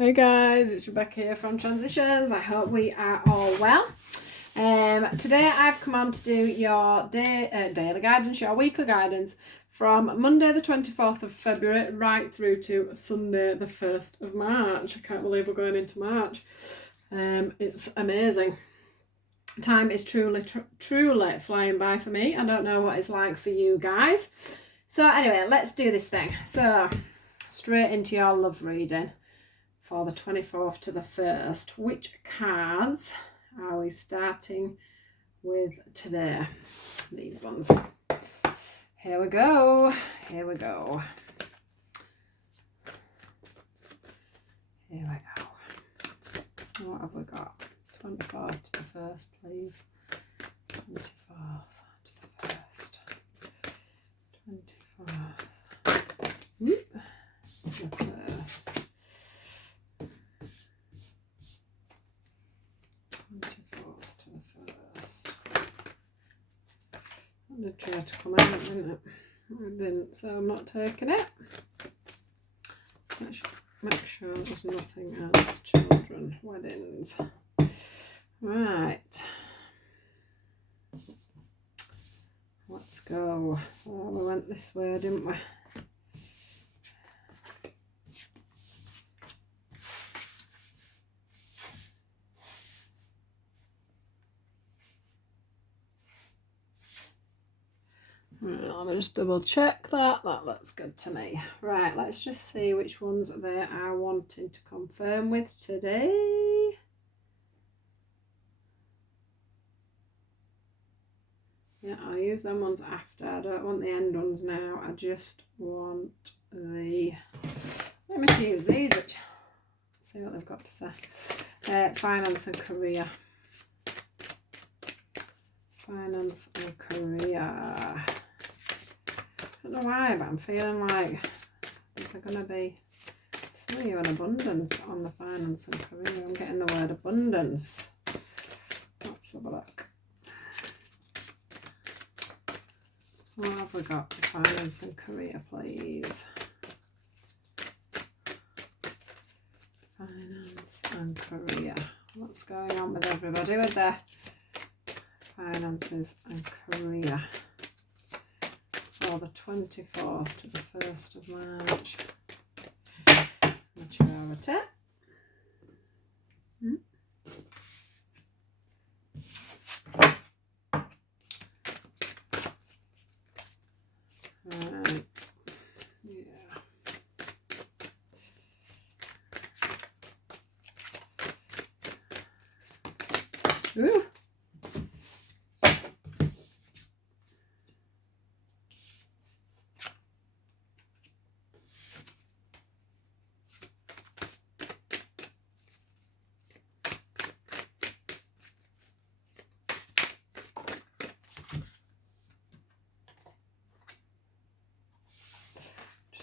Hey guys, it's Rebecca here from Transitions. I hope we are all well. Today I've come on to do your daily guidance, your weekly guidance from Monday the 24th of February right through to Sunday the 1st of March. I can't believe we're going into March. It's amazing. Time is truly flying by for me. I don't know what it's like for you guys. So anyway, let's do this thing. So straight into your love reading for the 24th to the 1st. Which cards are we starting with today? These ones. Here we go. Here we go. Here we go. What have we got? 24th to the 1st, please. 24th to the 1st. 24th. Whoop. To the 1st. 24th to the 1st. I did try to come out, didn't it? I didn't, so I'm not taking it. Make sure there's nothing else. Children, weddings. Right. Let's go. So we went this way, didn't we? Right, let me just double check that. That looks good to me. Right, let's just see which ones they are wanting to confirm with today. Yeah, I'll use them ones after. I don't want the end ones now. I just want the... Let me to use these. Let's see what they've got to say. Finance and career. Finance and career. I don't know why, but I'm feeling like there's going to be silly and abundance on the finance and career. I'm getting the word abundance. Let's have a look. What have we got for finance and career, please? Finance and career. What's going on with everybody with their finances and career? For the 24th to the 1st of March. Maturity. Right. Yeah. Ooh.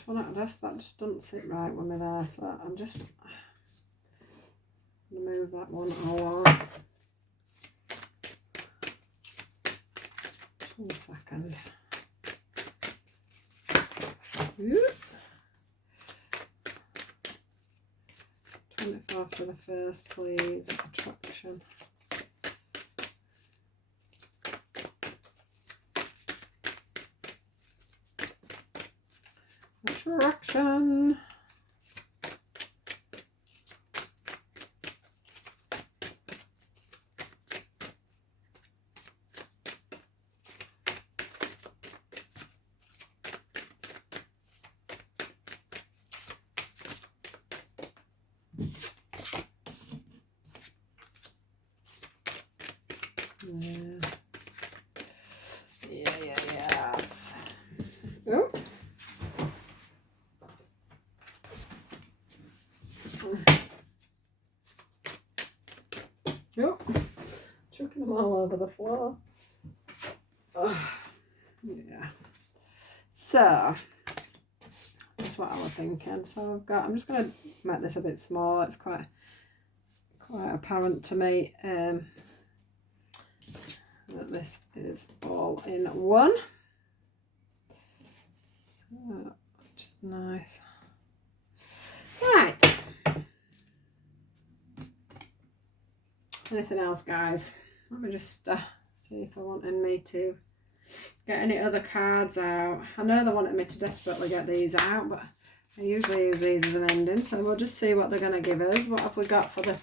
That just doesn't sit right with me there, so I'm just going to move that one along. 1 second. Ooh. 24th to the 1st, please. Attraction. Attraction. Yes. Oh. Nope. Chucking them all over the floor. Ugh. Yeah. So, that's what I was thinking. So I'm just going to make this a bit small. It's quite apparent to me that this is all in one. So, which is nice. Right. Anything else, guys? Let me just see if they're wanting me to get any other cards out. I know they wanted me to desperately get these out, but I usually use these as an ending, so we'll just see what they're going to give us. What have we got for the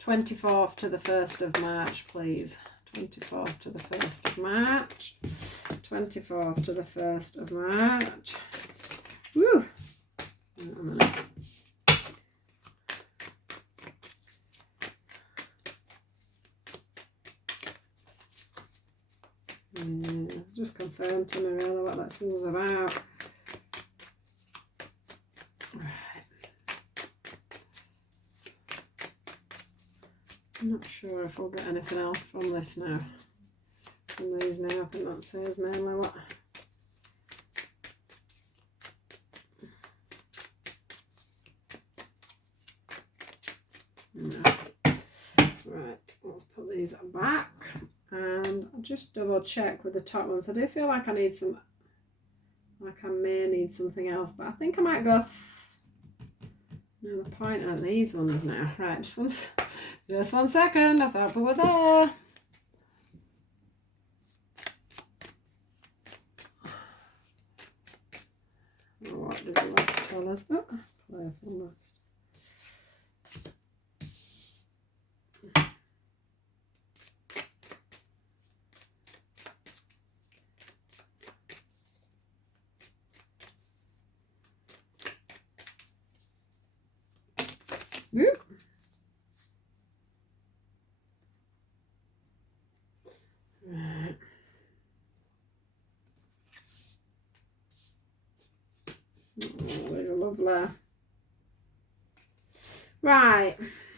24th to the 1st of March, please? 24th to the 1st of March. 24th to the 1st of March. Woo! Wait a minute. Just confirm to me really what that thing's about. Right. I'm not sure if we'll get anything else from this now. From these now, I think that says mainly what. No. Right, let's put these back. And I'll just double check with the top ones. I do feel like I need some, like I may need something else, but I think I might go. No, the point at these ones now. Right, just one second. I thought we were there. What did you want to tell us? Oh, playfulness. Right. Oh, there's a lovely. Right,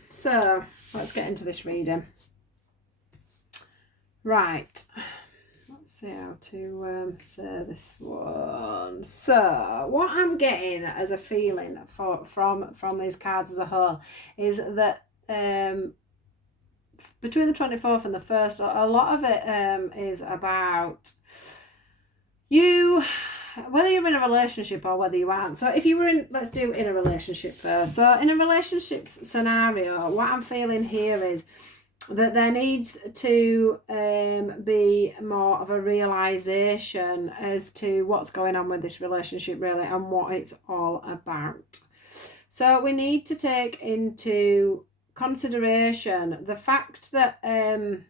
so let's get into this reading. Right, let's see how to say this one. So what I'm getting as a feeling from these cards as a whole is that between the 24th and the 1st, a lot of it is about you, whether you're in a relationship or whether you aren't. So if you were in, let's do in a relationship first. So in a relationship scenario, what I'm feeling here is that there needs to be more of a realization as to what's going on with this relationship really and what it's all about. So we need to take into consideration the fact that I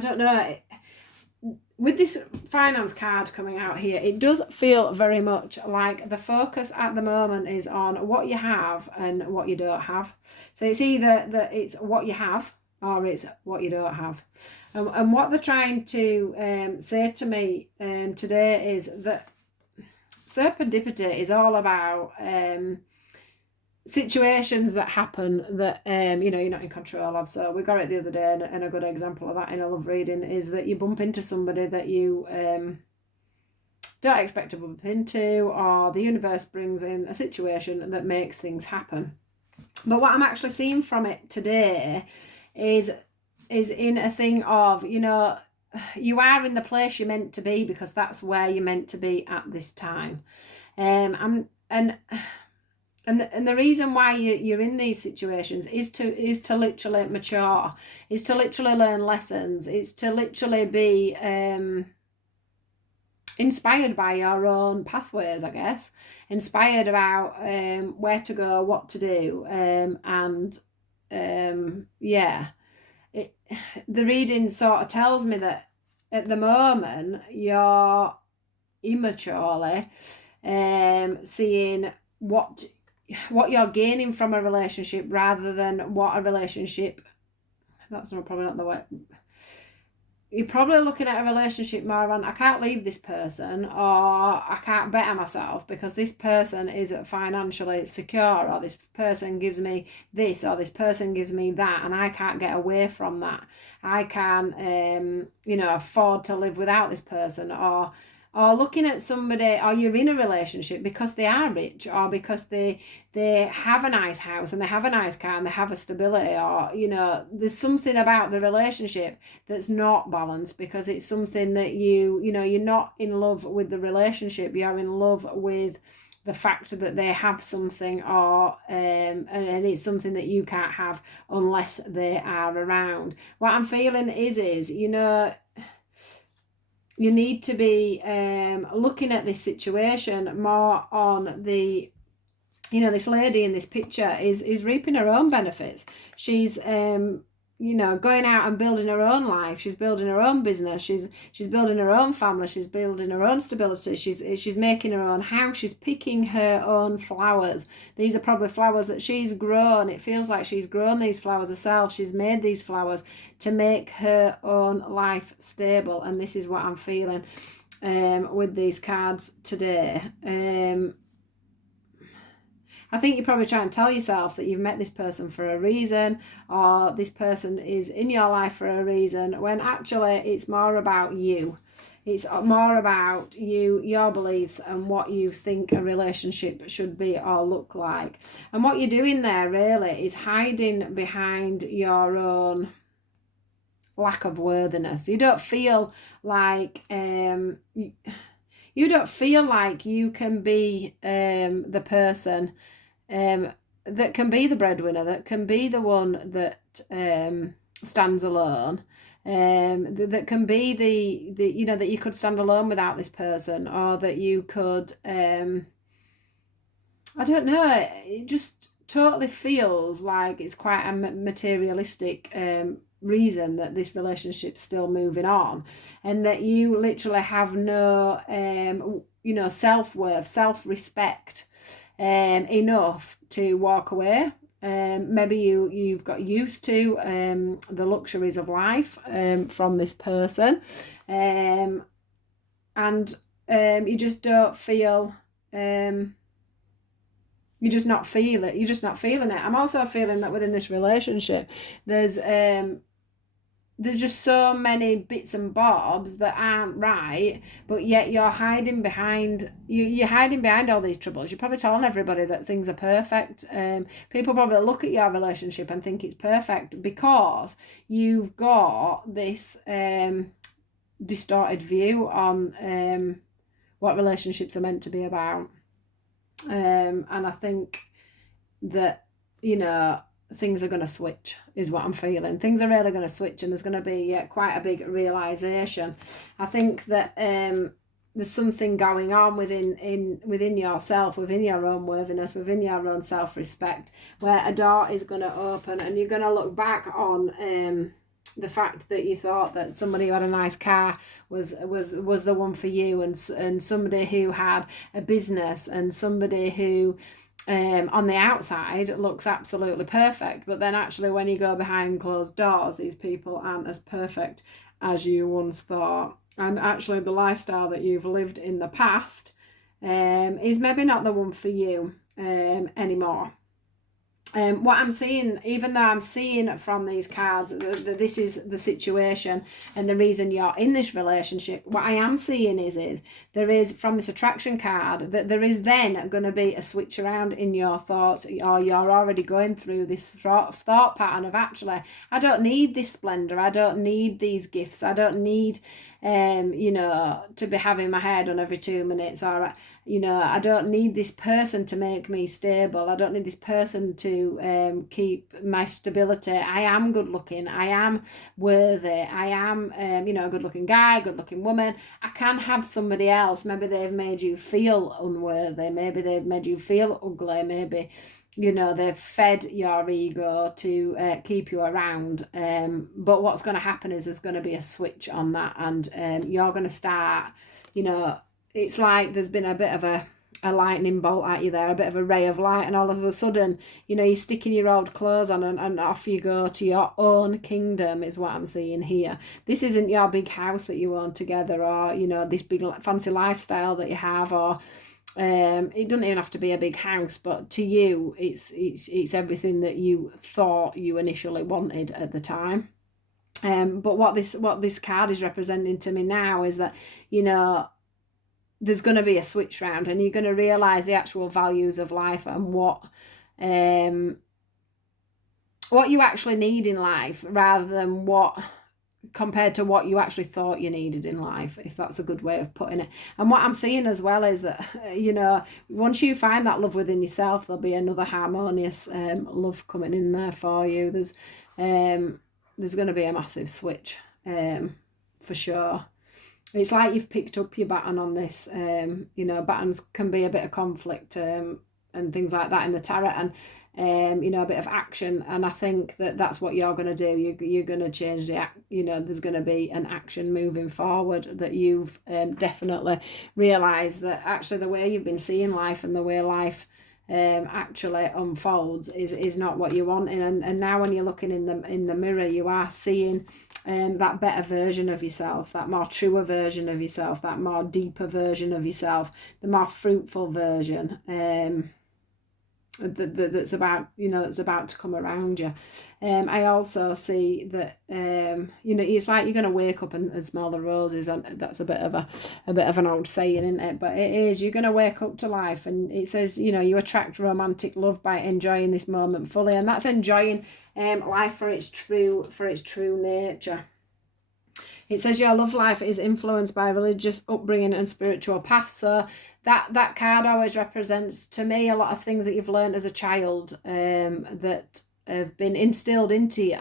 don't know, with this finance card coming out here, it does feel very much like the focus at the moment is on what you have and what you don't have. So it's either that it's what you have or it's what you don't have. And what they're trying to say to me today is that serendipity is all about situations that happen that you know, you're not in control of. So we got it the other day, and a good example of that in a love reading is that you bump into somebody that you don't expect to bump into, or the universe brings in a situation that makes things happen. But what I'm actually seeing from it today is in a thing of, you know, you are in the place you're meant to be because that's where you're meant to be at this time. And the reason why you're in these situations is to literally mature, is to literally learn lessons, is to literally be inspired by your own pathways, I guess, inspired about where to go, what to do, and yeah, the reading sort of tells me that at the moment you're immaturely seeing what you're gaining from a relationship rather than what a relationship, that's probably not the way, you're probably looking at a relationship more on, I can't leave this person, or I can't better myself because this person is financially secure, or this person gives me this, or this person gives me that, and I can't get away from that. I can't you know, afford to live without this person, or looking at somebody, or you're in a relationship because they are rich, or because they have a nice house and they have a nice car and they have a stability, or, you know, there's something about the relationship that's not balanced because it's something that you know, you're not in love with the relationship, you're in love with the fact that they have something, or and it's something that you can't have unless they are around. What I'm feeling is you know, you need to be looking at this situation more on the, you know, this lady in this picture is reaping her own benefits. She's you know, going out and building her own life. She's building her own business. She's building her own family. She's building her own stability. She's making her own house. She's picking her own flowers. These are probably flowers that she's grown. It feels like she's grown these flowers herself. She's made these flowers to make her own life stable. And this is what I'm feeling with these cards today. I think you probably try and tell yourself that you've met this person for a reason, or this person is in your life for a reason, when actually it's more about you. It's more about you, your beliefs, and what you think a relationship should be or look like. And what you're doing there really is hiding behind your own lack of worthiness. You don't feel like you don't feel like you can be the person that can be the breadwinner, that can be the one that stands alone, that can be the you know, that you could stand alone without this person, or that you could I don't know, it just totally feels like it's quite a materialistic reason that this relationship's still moving on, and that you literally have no you know, self-worth, self-respect enough to walk away. Maybe you've got used to the luxuries of life from this person, and you just don't feel you're just not feeling it. I'm also feeling that within this relationship there's just so many bits and bobs that aren't right, but yet you're hiding behind all these troubles. You're probably telling everybody that things are perfect. People probably look at your relationship and think it's perfect because you've got this distorted view on what relationships are meant to be about. And I think that, you know, things are going to switch is what I'm feeling. Things are really going to switch, and there's going to be quite a big realization. I think that there's something going on within yourself, within your own worthiness, within your own self-respect, where a door is going to open, and you're going to look back on the fact that you thought that somebody who had a nice car was the one for you, and somebody who had a business, and somebody who on the outside looks absolutely perfect, but then actually when you go behind closed doors, these people aren't as perfect as you once thought. And actually the lifestyle that you've lived in the past is maybe not the one for you anymore. What I'm seeing, even though I'm seeing from these cards that this is the situation and the reason you're in this relationship, what I am seeing is there is, from this attraction card, that there is then going to be a switch around in your thoughts, or you're already going through this thought pattern of, actually, I don't need this splendor, I don't need these gifts, I don't need you know, to be having my hair done every 2 minutes, or you know, I don't need this person to make me stable, I don't need this person to keep my stability. I am good looking, I am worthy, I am you know, a good looking guy, good looking woman. I can have somebody else. Maybe they've made you feel unworthy, maybe they've made you feel ugly, maybe, you know, they've fed your ego to keep you around. But what's going to happen is there's going to be a switch on that, and you're going to start, you know, it's like there's been a bit of a lightning bolt at you there, a bit of a ray of light, and all of a sudden, you know, you're sticking your old clothes on and off you go to your own kingdom, is what I'm seeing here. This isn't your big house that you own together, or, you know, this big fancy lifestyle that you have, or it doesn't even have to be a big house, but to you it's everything that you thought you initially wanted at the time. But what this card is representing to me now is that, you know, there's going to be a switch round, and you're going to realize the actual values of life and what you actually need in life, rather than what compared to what you actually thought you needed in life, if that's a good way of putting it. And what I'm seeing as well is that, you know, once you find that love within yourself, there'll be another harmonious love coming in there for you. There's going to be a massive switch, for sure. It's like you've picked up your baton on this. You know, batons can be a bit of conflict and things like that in the tarot, and you know, a bit of action. And I think that that's what you're going to do. You're going to change the you know, there's going to be an action moving forward, that you've definitely realised that actually the way you've been seeing life and the way life actually unfolds is not what you're wanting. And now when you're looking in the mirror, you are seeing that better version of yourself, that more truer version of yourself, that more deeper version of yourself, the more fruitful version that's about, you know, that's about to come around you. I also see that you know, it's like you're going to wake up and smell the roses, and that's a bit of an old saying, isn't it? But it is, you're going to wake up to life, and it says, you know, you attract romantic love by enjoying this moment fully, and that's enjoying life for its true nature. It says your love life is influenced by religious upbringing and spiritual paths. So that card always represents, to me, a lot of things that you've learned as a child that have been instilled into you,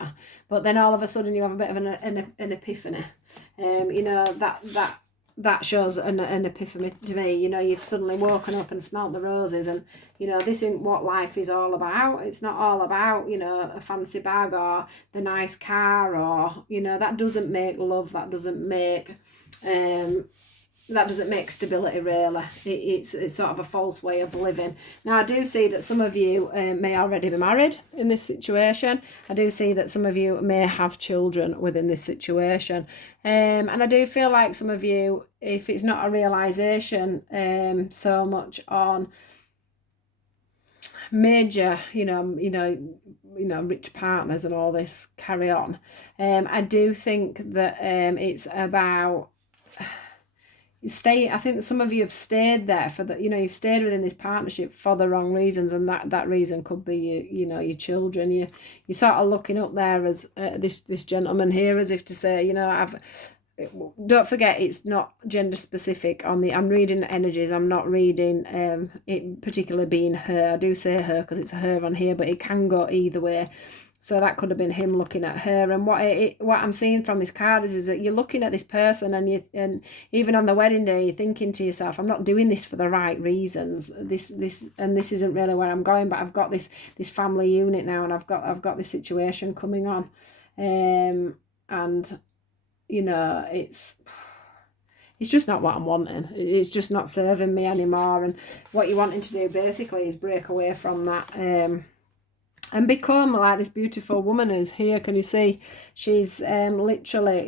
but then all of a sudden you have a bit of an epiphany. You know, that shows an epiphany to me. You know, you've suddenly woken up and smelt the roses, and you know, this isn't what life is all about. It's not all about, you know, a fancy bag or the nice car, or, you know, that doesn't make love, that doesn't make stability, really. It's sort of a false way of living. Now, I do see that some of you may already be married in this situation. I do see that some of you may have children within this situation. And I do feel like some of you, if it's not a realisation so much on major, you know, rich partners and all this carry on, I do think that it's about I think that some of you have stayed there for the, you know, you've stayed within this partnership for the wrong reasons, and that reason could be your children. You're sort of looking up there as this gentleman here, as if to say, you know, don't forget, it's not gender specific. I'm reading energies. I'm not reading it particularly being her. I do say her because it's a her on here, but it can go either way. So that could have been him looking at her. And what I'm seeing from this card is that you're looking at this person, and even on the wedding day, you're thinking to yourself, I'm not doing this for the right reasons. This isn't really where I'm going, but I've got this family unit now, and I've got this situation coming on, and you know, it's just not what I'm wanting. It's just not serving me anymore. And what you're wanting to do basically is break away from that. And become like this beautiful woman is here. Can you see? She's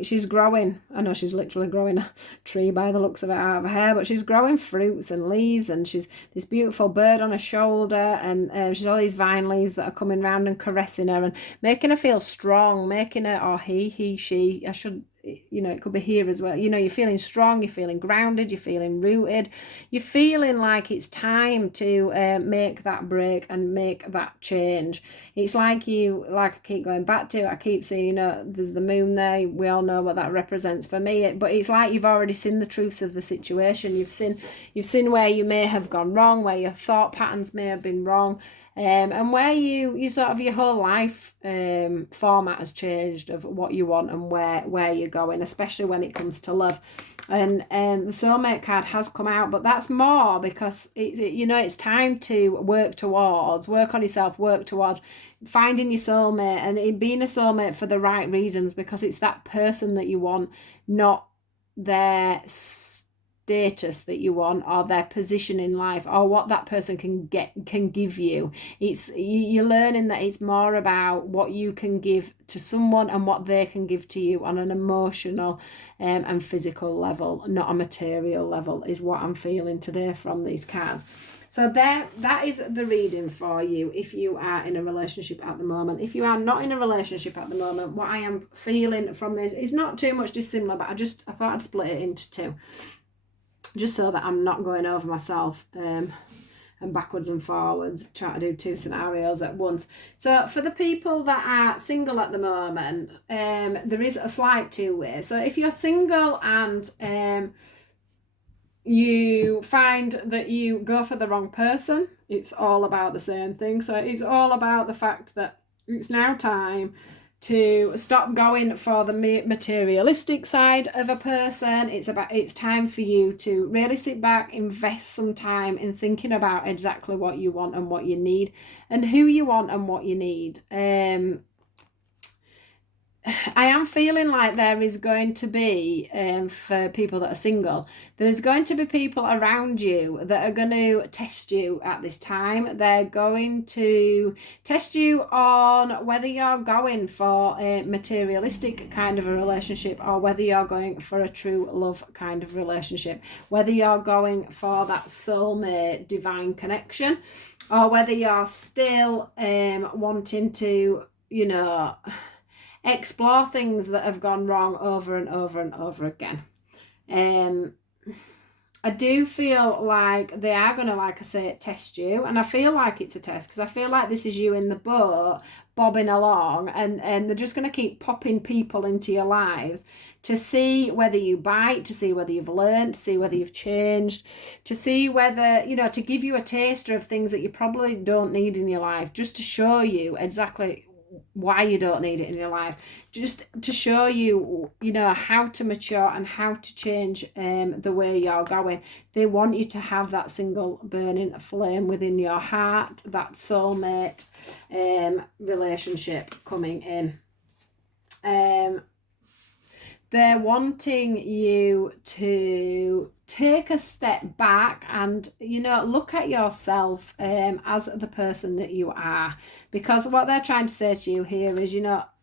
she's growing. I know she's literally growing a tree by the looks of it out of her hair, but she's growing fruits and leaves, and she's this beautiful bird on her shoulder, and she's all these vine leaves that are coming round and caressing her and making her feel strong, making her, or he, she, I should, you know, it could be here as well. You know, you're feeling strong, you're feeling grounded, you're feeling rooted, you're feeling like it's time to make that break and make that change. It's like I keep going back to, I keep seeing, you know, there's the moon there. We all know what that represents for me, but it's like you've already seen the truths of the situation. You've seen where you may have gone wrong, where your thought patterns may have been wrong. And where you sort of, your whole life format has changed of what you want and where you're going, especially when it comes to love. And the soulmate card has come out, but that's more because it's time to work on yourself, work towards finding your soulmate, and it being a soulmate for the right reasons, because it's that person that you want, not their status that you want, or their position in life, or what that person can give you. You're learning that it's more about what you can give to someone and what they can give to you on an emotional and physical level, not a material level, is what I'm feeling today from these cards. So that is the reading for you if you are in a relationship at the moment. If you are not in a relationship at the moment, what I am feeling from this is not too much dissimilar, but I thought I'd split it into two, just so that I'm not going over myself. and backwards and forwards, trying to do two scenarios at once. So for the people that are single at the moment, there is a slight two-way. So if you're single and you find that you go for the wrong person, it's all about the same thing. So it's all about the fact that it's now time to stop going for the materialistic side of a person. It's time for you to really sit back, invest some time in thinking about exactly what you want and what you need, and who you want and what you need. I am feeling like there is going to be, for people that are single, there's going to be people around you that are going to test you at this time. They're going to test you on whether you're going for a materialistic kind of a relationship or whether you're going for a true love kind of relationship, whether you're going for that soulmate divine connection, or whether you're still wanting to, explore things that have gone wrong over and over and over again. I do feel like they are going to, like I say, test you, and I feel like it's a test because I feel like this is you in the boat bobbing along, and they're just going to keep popping people into your lives to see whether you bite, to see whether you've learned, to see whether you've changed, to see whether, to give you a taster of things that you probably don't need in your life, just to show you exactly why you don't need it in your life, just to show you, how to mature and how to change the way you're going. They want you to have that single burning flame within your heart, that soulmate relationship coming in. They're wanting you to take a step back and, look at yourself as the person that you are. Because what they're trying to say to you here is,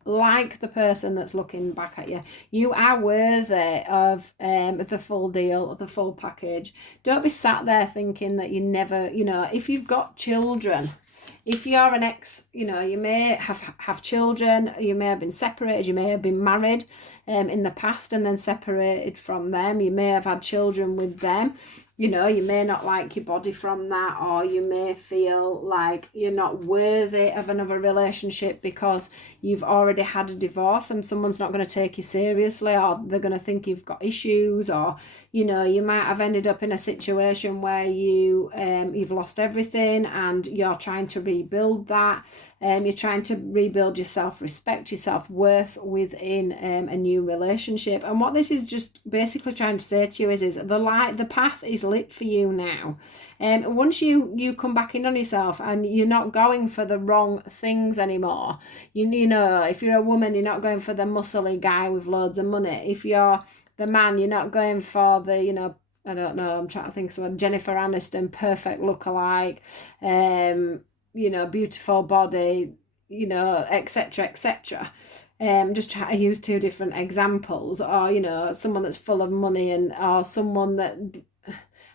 like the person that's looking back at you, you are worthy of the full deal, the full package. Don't be sat there thinking that you never, if you've got children, if you're an ex, you may have children, you may have been separated, you may have been married in the past and then separated from them, you may have had children with them. You may not like your body from that, or you may feel like you're not worthy of another relationship because you've already had a divorce and someone's not going to take you seriously, or they're going to think you've got issues, or, you might have ended up in a situation where you've lost everything and you're trying to rebuild that. You're trying to rebuild your self-respect, your self-worth within a new relationship. And what this is just basically trying to say to you is the path is lit for you now. Once you come back in on yourself and you're not going for the wrong things anymore, if you're a woman, you're not going for the muscly guy with loads of money. If you're the man, you're not going for the, I don't know, I'm trying to think of Jennifer Aniston, perfect lookalike, beautiful body, etc., etc. Just try to use two different examples, or, someone that's full of money or someone that,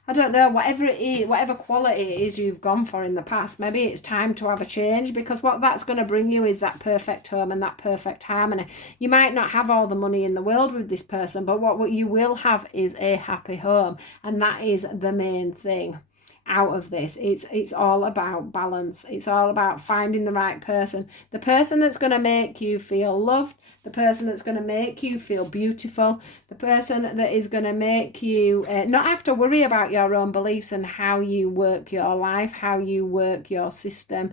I don't know, whatever it is, whatever quality it is you've gone for in the past, maybe it's time to have a change, because what that's going to bring you is that perfect home and that perfect harmony. You might not have all the money in the world with this person, but what you will have is a happy home, and that is the main thing out of this. It's all about balance. It's all about finding the right person, the person that's going to make you feel loved, the person that's going to make you feel beautiful, the person that is going to make you not have to worry about your own beliefs and how you work your life, how you work your system,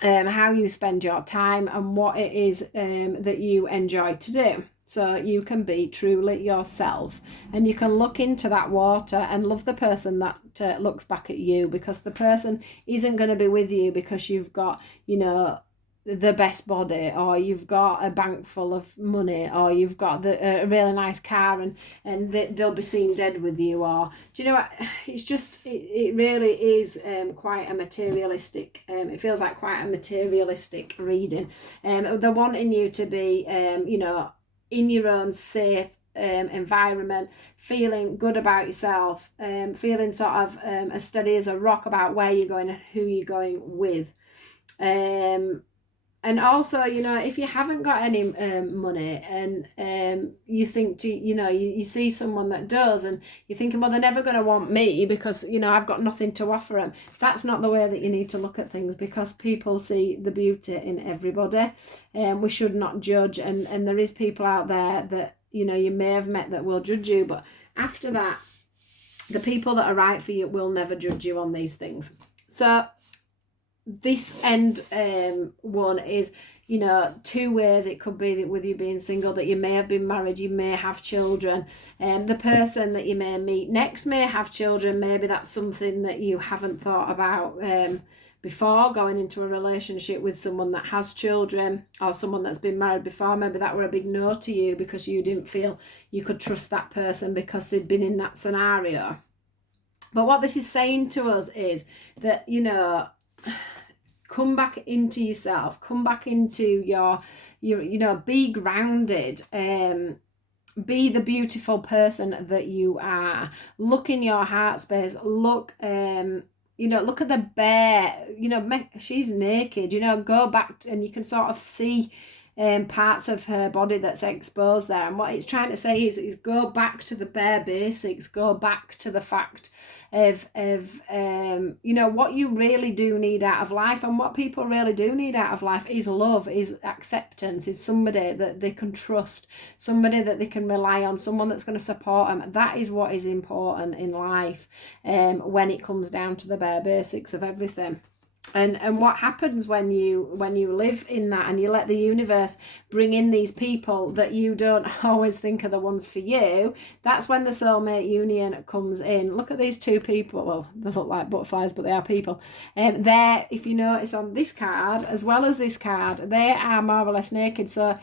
how you spend your time, and what it is that you enjoy to do. So you can be truly yourself, and you can look into that water and love the person that looks back at you, because the person isn't going to be with you because you've got, the best body, or you've got a bank full of money, or you've got a really nice car and they'll be seen dead with you, or do you know what, it's just it really is quite a materialistic, it feels like quite a materialistic reading. They're wanting you to be in your own safe environment, feeling good about yourself, feeling sort of as steady as a rock about where you're going and who you're going with. And also, you know, if you haven't got any money and you think to, you know, you see someone that does and you're thinking, well, they're never going to want me because, you know, I've got nothing to offer them. That's not the way that you need to look at things, because people see the beauty in everybody. We should not judge. And there is people out there that, you know, you may have met that will judge you. But after that, the people that are right for you will never judge you on these things. So this end one is, you know, two ways it could be with you being single, that you may have been married, you may have children, and the person that you may meet next may have children. Maybe that's something that you haven't thought about before going into a relationship with someone that has children, or someone that's been married before. Maybe that were a big no to you because you didn't feel you could trust that person because they'd been in that scenario. But what this is saying to us is that, you know, come back into yourself, come back into your you know, be grounded, be the beautiful person that you are. Look in your heart space, look, you know, look at the bear, you know, she's naked, you know, go back and you can sort of see parts of her body that's exposed there. And what it's trying to say is go back to the bare basics, go back to the fact of you know, what you really do need out of life. And what people really do need out of life is love, is acceptance, is somebody that they can trust, somebody that they can rely on, someone that's going to support them. That is what is important in life when it comes down to the bare basics of everything. And what happens when you live in that and you let the universe bring in these people that you don't always think are the ones for you, that's when the soulmate union comes in. Look at these two people. Well, they look like butterflies, but they are people. They're, if you notice on this card as well as this card, they are more or less naked. So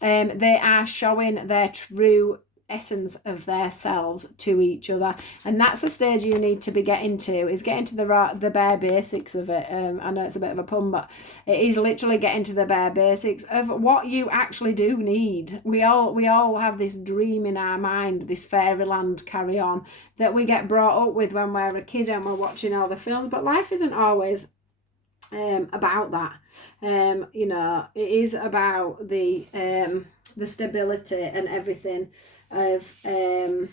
they are showing their true essence of their selves to each other, and that's the stage you need to be getting to, is getting to the bare basics of it. I know it's a bit of a pun, but it is literally getting to the bare basics of what you actually do need. We all have this dream in our mind, this fairyland carry on that we get brought up with when we're a kid and we're watching all the films, but life isn't always about that. You know, it is about the stability and everything of a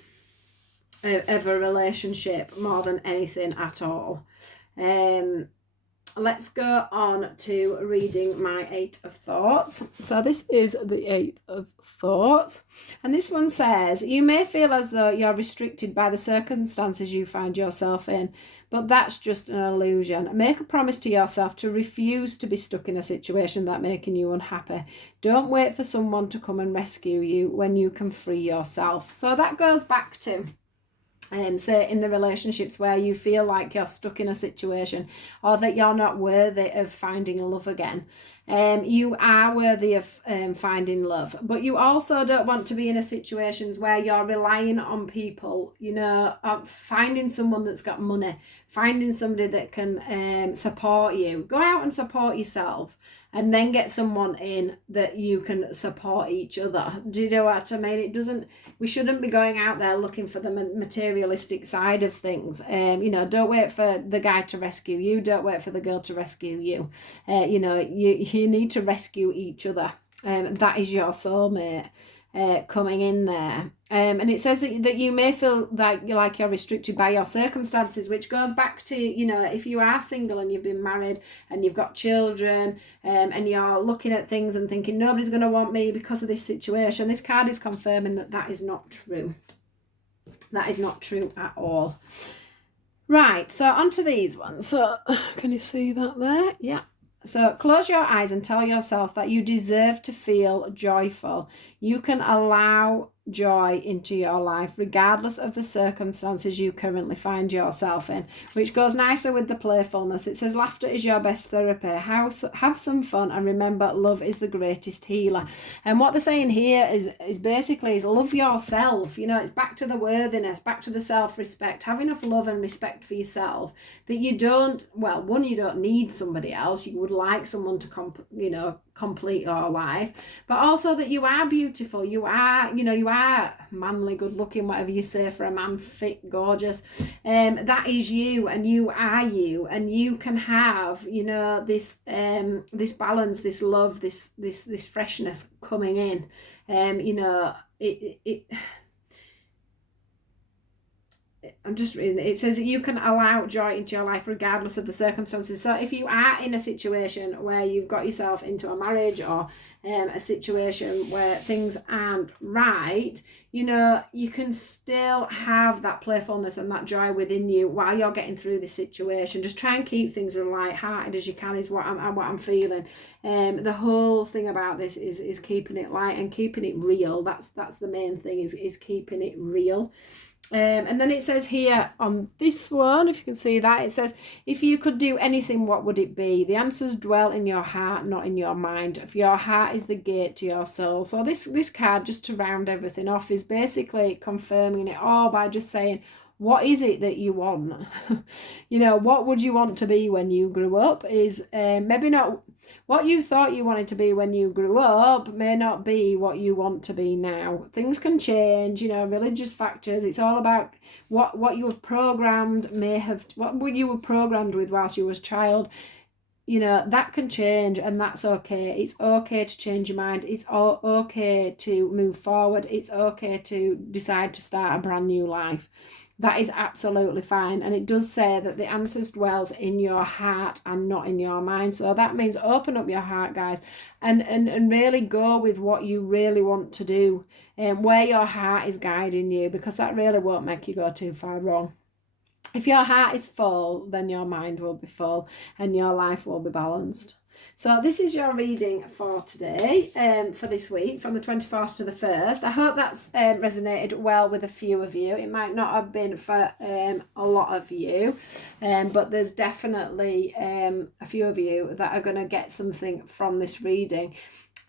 relationship more than anything at all. Let's go on to reading my 8 of thoughts. So this is the 8 of thoughts, and this one says, you may feel as though you're restricted by the circumstances you find yourself in, but that's just an illusion. Make a promise to yourself to refuse to be stuck in a situation that's making you unhappy. Don't wait for someone to come and rescue you when you can free yourself. So that goes back to say in the relationships where you feel like you're stuck in a situation or that you're not worthy of finding love again. You are worthy of finding love, but you also don't want to be in a situations where you're relying on people, you know, finding someone that's got money, finding somebody that can support you. Go out and support yourself, and then get someone in that you can support each other. Do you know what I mean? We shouldn't be going out there looking for the materialistic side of things. You know, don't wait for the guy to rescue you. Don't wait for the girl to rescue you. You know, you need to rescue each other. That is your soulmate coming in there. And it says that you may feel like you're restricted by your circumstances, which goes back to, you know, if you are single and you've been married and you've got children, and you're looking at things and thinking nobody's going to want me because of this situation. This card is confirming that is not true. That is not true at all. Right, so on to these ones. So can you see that there? Yeah. So close your eyes and tell yourself that you deserve to feel joyful. You can allow joy into your life regardless of the circumstances you currently find yourself in, which goes nicer with the playfulness. It says laughter is your best therapy. Have some fun, and remember, love is the greatest healer. And what they're saying here is basically love yourself. You know, it's back to the worthiness, back to the self-respect. Have enough love and respect for yourself that you don't, well, one, you don't need somebody else. You would like someone to complete your life, but also that you are beautiful, you are, you know, you are manly, good looking, whatever you say for a man, fit, gorgeous. That is you, and you are you, and you can have, you know, this this balance, this love, this freshness coming in. You know, I'm just reading it. It says that you can allow joy into your life regardless of the circumstances. So if you are in a situation where you've got yourself into a marriage, or a situation where things aren't right, you know, you can still have that playfulness and that joy within you while you're getting through this situation. Just try and keep things as light-hearted as you can, is what I'm feeling. The whole thing about this is keeping it light and keeping it real. That's the main thing, is keeping it real. And then it says here on this one, if you can see that, it says, if you could do anything, what would it be? The answers dwell in your heart, not in your mind. If your heart is the gate to your soul. So this card, just to round everything off, is basically confirming it all by just saying, what is it that you want? You know, what would you want to be when you grew up? Is maybe not what you thought you wanted to be when you grew up, may not be what you want to be now. Things can change, you know, religious factors. It's all about what you were programmed, what you were programmed with whilst you was a child. You know, that can change, and that's okay. It's okay to change your mind. It's okay to move forward. It's okay to decide to start a brand new life. That is absolutely fine. And it does say that the answers dwells in your heart and not in your mind. So that means open up your heart, guys, and really go with what you really want to do, and where your heart is guiding you, because that really won't make you go too far wrong. If your heart is full, then your mind will be full and your life will be balanced. So this is your reading for today, for this week, from the 24th to the 1st. I hope that's resonated well with a few of you. It might not have been for a lot of you, but there's definitely a few of you that are going to get something from this reading.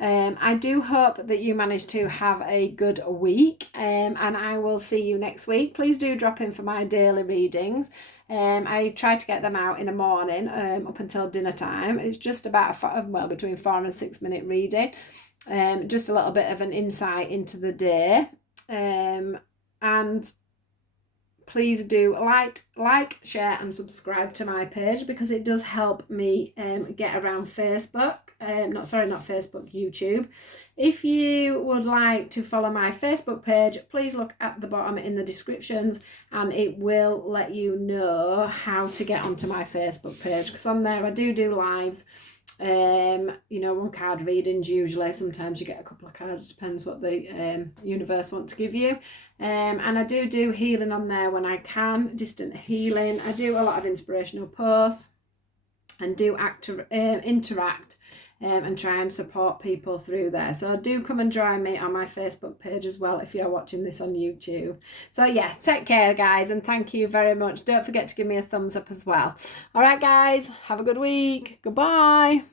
I do hope that you manage to have a good week, and I will see you next week. Please do drop in for my daily readings. I try to get them out in the morning up until dinner time. It's just about between 4 and 6 minute reading, just a little bit of an insight into the day, and please do like, share and subscribe to my page, because it does help me get around Facebook. Not Facebook, YouTube. If you would like to follow my Facebook page, please look at the bottom in the descriptions, and it will let you know how to get onto my Facebook page, because on there I do lives. You know, 1 card readings usually. Sometimes you get a couple of cards, depends what the universe want to give you. And I do healing on there when I can, distant healing. I do a lot of inspirational posts, and do interact and try and support people through there. So do come and join me on my Facebook page as well if you're watching this on YouTube. So yeah, take care, guys, and thank you very much. Don't forget to give me a thumbs up as well. All right, guys, have a good week. Goodbye.